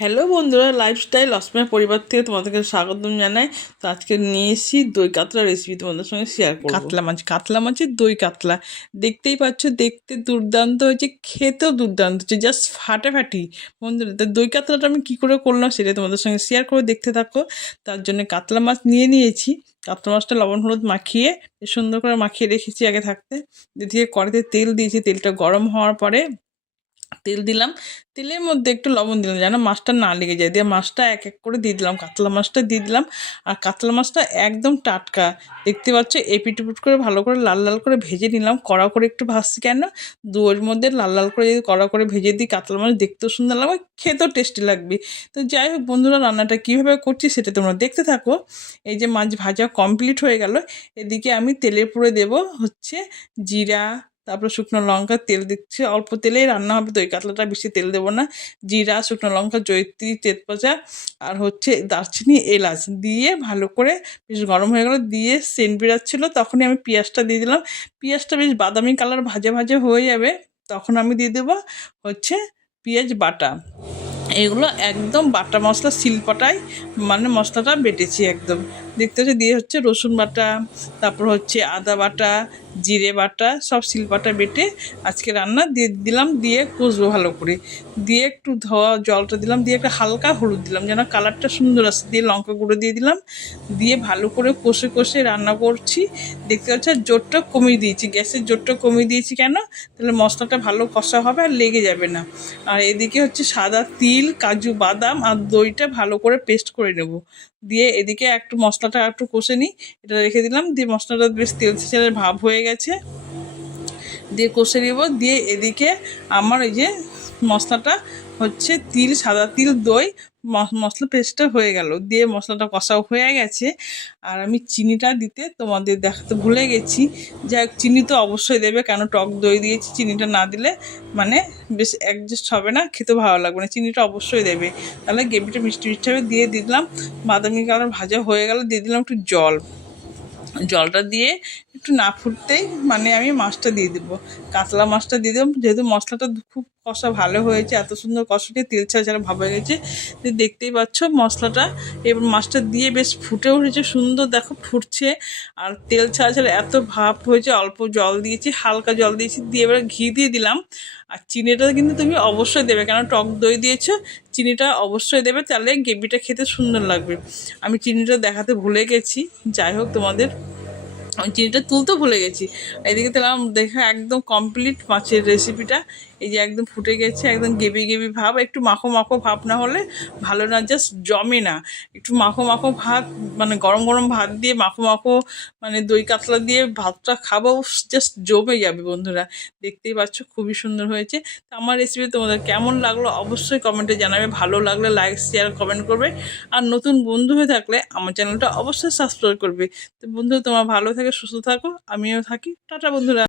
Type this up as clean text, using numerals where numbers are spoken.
Hello বন্ধুরা, lifestyle অসময় পরিবার থেকে তোমাদেরকে স্বাগতম জানাই। তো আজকে নিয়ে এসেছি দই কাতলা রেসিপি তোমাদের সঙ্গে শেয়ার করব। কাতলা মাছের দই কাতলা দেখতেই পাচ্ছ, দেখতে দুর্দান্ত হয়েছে, খেতেও দুর্দান্ত হচ্ছে, জাস্ট ফাটাফাটি। বন্ধুরা, তো দই কাতলাটা আমি কী করে করলাম সেটা তোমাদের সঙ্গে শেয়ার করে দেখতে থাকো। তার জন্য কাতলা মাছ নিয়ে নিয়েছি। কাতলা মাছটা লবণ হলুদ মাখিয়ে সুন্দর করে মাখিয়ে রেখেছি আগে থাকতে। দিয়ে কড়াইতে তেল দিয়েছি, তেলটা গরম হওয়ার পরে তেল দিলাম, তেলের মধ্যে একটু লবণ দিলাম যেন মাছটা না লেগে যায়। দিয়ে মাছটা এক এক করে দিয়ে দিলাম, কাতলা মাছটা দিয়ে দিলাম। আর কাতলা মাছটা একদম টাটকা, দেখতে পাচ্ছ। এপিট উপিট করে ভালো করে লাল লাল করে ভেজে নিলাম। কড়া করে একটু ভাজছি কেন, দইয়ের মধ্যে লাল লাল করে যদি কড়া করে ভেজে দিই, কাতলা মাছ দেখতেও সুন্দর লাগবে, খেতেও টেস্টি লাগবে। তো যাই হোক বন্ধুরা, রান্নাটা কীভাবে করছি সেটা তোমরা দেখতে থাকো। এই যে মাছ ভাজা কমপ্লিট হয়ে গেল, এদিকে আমি তেলে পুড়ে দেব হচ্ছে জিরা, তারপরে শুকনো লঙ্কা। তেল দিচ্ছি, অল্প তেলেই রান্না হবে দই কাতলাটা, বেশি তেল দেবো না। জিরা, শুকনো লঙ্কা, জয়িত্রী, তেজপাতা আর হচ্ছে দারচিনি, এলাচ দিয়ে ভালো করে বেশ গরম হয়ে গেল। দিয়ে সেন্ট বেরাচ্ছিলো, তখনই আমি পেঁয়াজটা দিয়ে দিলাম। পেঁয়াজটা বেশ বাদামি কালার ভাজা ভাজা হয়ে যাবে, তখন আমি দিয়ে দেবো হচ্ছে পেঁয়াজ বাটা। এগুলো একদম বাটা মশলা, শিলপাটায় মানে মশলাটা বেটেছি একদম, দেখতে হচ্ছে। দিয়ে হচ্ছে রসুন বাটা, তারপর হচ্ছে আদা বাটা, জিরে বাটা, সব শিলপাটা বেটে আজকে রান্না দিয়ে দিলাম। দিয়ে কষবো ভালো করে, দিয়ে একটু ধোয়া জলটা দিলাম, দিয়ে একটা হালকা হলুদ দিলাম যেন কালারটা সুন্দর আসে। দিয়ে লঙ্কা গুঁড়ো দিয়ে দিলাম, দিয়ে ভালো করে কষে কষে রান্না করছি। দেখতে পাচ্ছি আর জোরটা কমিয়ে দিয়েছি, গ্যাসের জোরটা কমিয়ে দিয়েছি কেন, তাহলে মশলাটা ভালো কষা হবে আর লেগে যাবে না। আর এদিকে হচ্ছে সাদা তিল, কাজু, বাদাম আর দইটা ভালো করে পেস্ট করে নেব। দিয়ে এদিকে একটু মশলাটা একটু কষে নিই, এটা রেখে দিলাম। দিয়ে মশলাটা বেশ তেল ছেড়ে ভাব হয়ে গেছে, দিয়ে কষে নেব। দিয়ে এদিকে আমার এই যে মশলাটা হচ্ছে তিল, সাদা তিল, দই, মশলা পেস্টটা হয়ে গেল। দিয়ে মশলাটা কষাও হয়ে গেছে। আর আমি চিনিটা দিতে তোমাদের দেখাতে ভুলে গেছি। যাই হোক, চিনি তো অবশ্যই দেবে, কেন টক দই দিয়েছি। চিনিটা না দিলে মানে বেশ অ্যাডজাস্ট হবে না, খেতে ভালো লাগবে না। চিনিটা অবশ্যই দেবে, তাহলে গ্রেভিটা মিষ্টি মিষ্টি হবে। দিয়ে দিলাম বাদামি কালার ভাজা হয়ে গেল, দিয়ে দিলাম একটু জলটা দিয়ে একটু না ফুটতেই মানে আমি মাছটা দিয়ে দেবো, কাতলা মাছটা দিয়ে দেবো। যেহেতু মশলাটা খুব কষা ভালো হয়েছে, এত সুন্দর কষাকে তেল ছাড়া ছাড়া ভাব হয়ে গেছে, দেখতেই পাচ্ছ মশলাটা। এবার মাছটা দিয়ে বেশ ফুটে উঠেছে সুন্দর, দেখো ফুটছে আর তেল ছাড়া ছাড়া এত ভাব হয়েছে। অল্প জল দিয়েছি, হালকা জল দিয়েছি, দিয়ে এবার ঘি দিয়ে দিলাম। আর চিনিটা কিন্তু তুমি অবশ্যই দেবে, কেন টক দই দিয়েছো, চিনিটা অবশ্যই দেবে, তাহলে গ্রেভিটা খেতে সুন্দর লাগবে। আমি চিনিটা দেখাতে ভুলে গেছি, যাই হোক তোমাদের আমি চিনিটা তুলতে ভুলে গেছি। এদিকে তাহলে দেখা একদম কমপ্লিট মাছের রেসিপিটা। এই যে একদম ফুটে গেছে, একদম গেবি গেবি ভাব, একটু মাখো মাখো ভাব না হলে ভালো না, জাস্ট জমে না। একটু মাখো মাখো ভাত, মানে গরম গরম ভাত দিয়ে মাখো মাখো মানে দই কাতলা দিয়ে ভাতটা খাবো, জাস্ট জমে যাবে বন্ধুরা। দেখতেই পাচ্ছ খুবই সুন্দর হয়েছে। তো আমার রেসিপি তোমাদের কেমন লাগলো অবশ্যই কমেন্টে জানাবে। ভালো লাগলে লাইক, শেয়ার, কমেন্ট করবে। আর নতুন বন্ধু হয়ে থাকলে আমার চ্যানেলটা অবশ্যই সাবস্ক্রাইব করবে। তো বন্ধু, তোমার ভালো থাকে, সুস্থ থাকো, আমিও থাকি। টাটা বন্ধুরা।